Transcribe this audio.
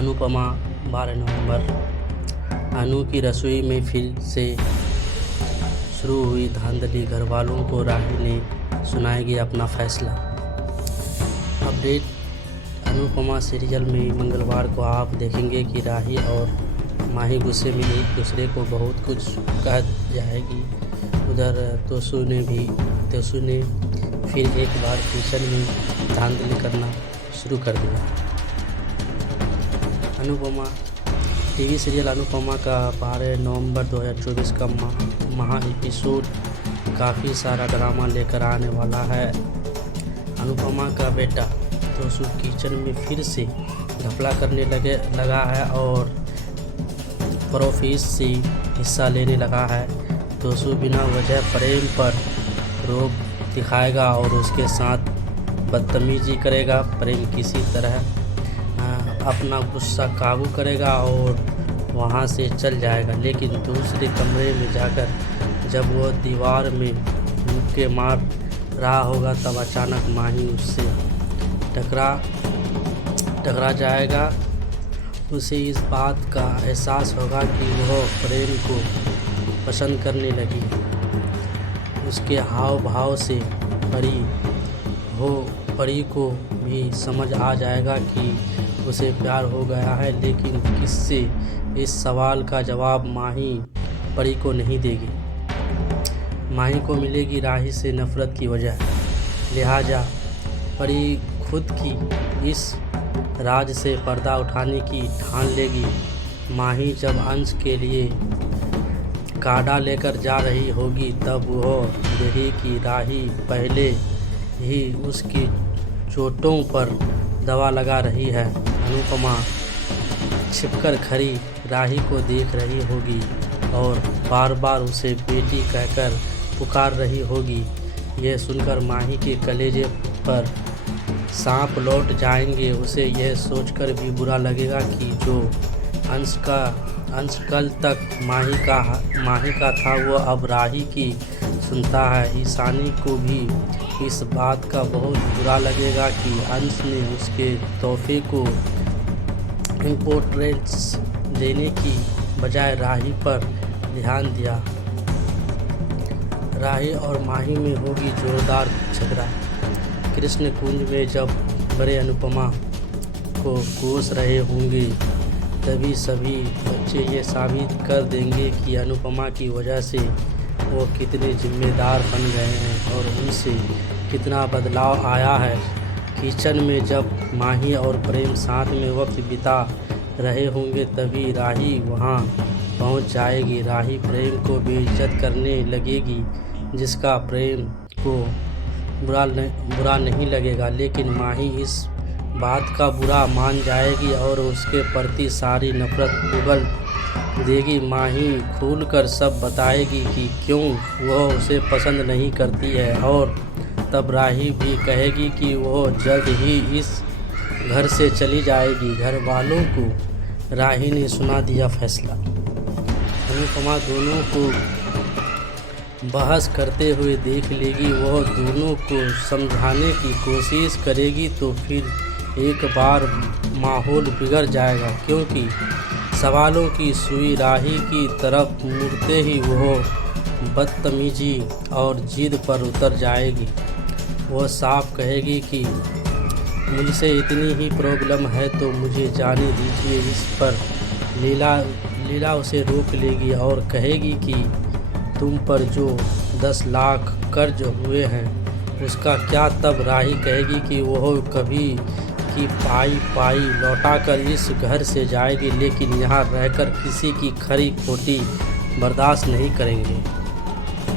अनुपमा 12 नवंबर। अनु की रसोई में फिर से शुरू हुई धांधली। घरवालों को राही ने सुनाएगी अपना फैसला। अपडेट: अनुपमा सीरियल में मंगलवार को आप देखेंगे कि राही और माही गुस्से में एक दूसरे को बहुत कुछ कह जाएगी। उधर तोसू ने फिर एक बार किचन में धांधली करना शुरू कर दिया। अनुपमा टीवी सीरियल अनुपमा का 12 नवंबर 2024 का महा एपिसोड काफ़ी सारा ड्रामा लेकर आने वाला है। अनुपमा का बेटा तोसू किचन में फिर से घपला करने लगा है और प्रोफेस से हिस्सा लेने लगा है। तोसू बिना वजह प्रेम पर रोब दिखाएगा और उसके साथ बदतमीजी करेगा। प्रेम किसी तरह अपना गुस्सा काबू करेगा और वहां से चल जाएगा, लेकिन दूसरे कमरे में जाकर जब वो दीवार में मुक्के मार रहा होगा तब अचानक माही उससे टकरा जाएगा। उसे इस बात का एहसास होगा कि वह प्रेम को पसंद करने लगी। उसके हाव भाव से परी को भी समझ आ जाएगा कि उसे प्यार हो गया है, लेकिन किससे? इस सवाल का जवाब माही परी को नहीं देगी। माही को मिलेगी राही से नफरत की वजह, लिहाजा परी खुद की इस राज से पर्दा उठाने की ठान लेगी। माही जब अंश के लिए काढ़ा लेकर जा रही होगी तब वह देखेगी कि राही पहले ही उसकी चोटों पर दवा लगा रही है। अनुपमा छिपकर खड़ी राही को देख रही होगी और बार बार उसे बेटी कहकर पुकार रही होगी। यह सुनकर माही के कलेजे पर सांप लौट जाएंगे। उसे यह सोचकर भी बुरा लगेगा कि जो अंश कल तक माही का था वो अब राही की सुनता है। ईशानी को भी इस बात का बहुत बुरा लगेगा कि अंश ने उसके तोहफे को इम्पोर्टेंस देने की बजाय राही पर ध्यान दिया। राही और माही में होगी जोरदार झगड़ा। कृष्ण कुंज में जब बड़े अनुपमा को कोस रहे होंगे तभी सभी बच्चे ये साबित कर देंगे कि अनुपमा की वजह से वो कितने जिम्मेदार बन गए हैं और उनसे कितना बदलाव आया है। किचन में जब माही और प्रेम साथ में वक्त बिता रहे होंगे तभी राही वहां पहुंच जाएगी। राही प्रेम को बेइज्जत करने लगेगी, जिसका प्रेम को बुरा नहीं लगेगा, लेकिन माही इस बात का बुरा मान जाएगी और उसके प्रति सारी नफरत उगल देगी। माही खुलकर सब बताएगी कि क्यों वह उसे पसंद नहीं करती है और तब राही भी कहेगी कि वह जल्द ही इस घर से चली जाएगी। घर वालों को राही ने सुना दिया फैसला। अनुपमा दोनों को बहस करते हुए देख लेगी। वह दोनों को समझाने की कोशिश करेगी तो फिर एक बार माहौल बिगड़ जाएगा, क्योंकि सवालों की सुई राही की तरफ मुड़ते ही वह बदतमीजी और जिद पर उतर जाएगी। वह साफ कहेगी कि मुझसे इतनी ही प्रॉब्लम है तो मुझे जाने दीजिए। इस पर लीला उसे रोक लेगी और कहेगी कि तुम पर जो 10 लाख कर्ज हुए हैं उसका क्या? तब राही कहेगी कि वह कभी की पाई लौटाकर इस घर से जाएगी, लेकिन यहाँ रहकर किसी की खरी खोटी बर्दाश्त नहीं करेंगे।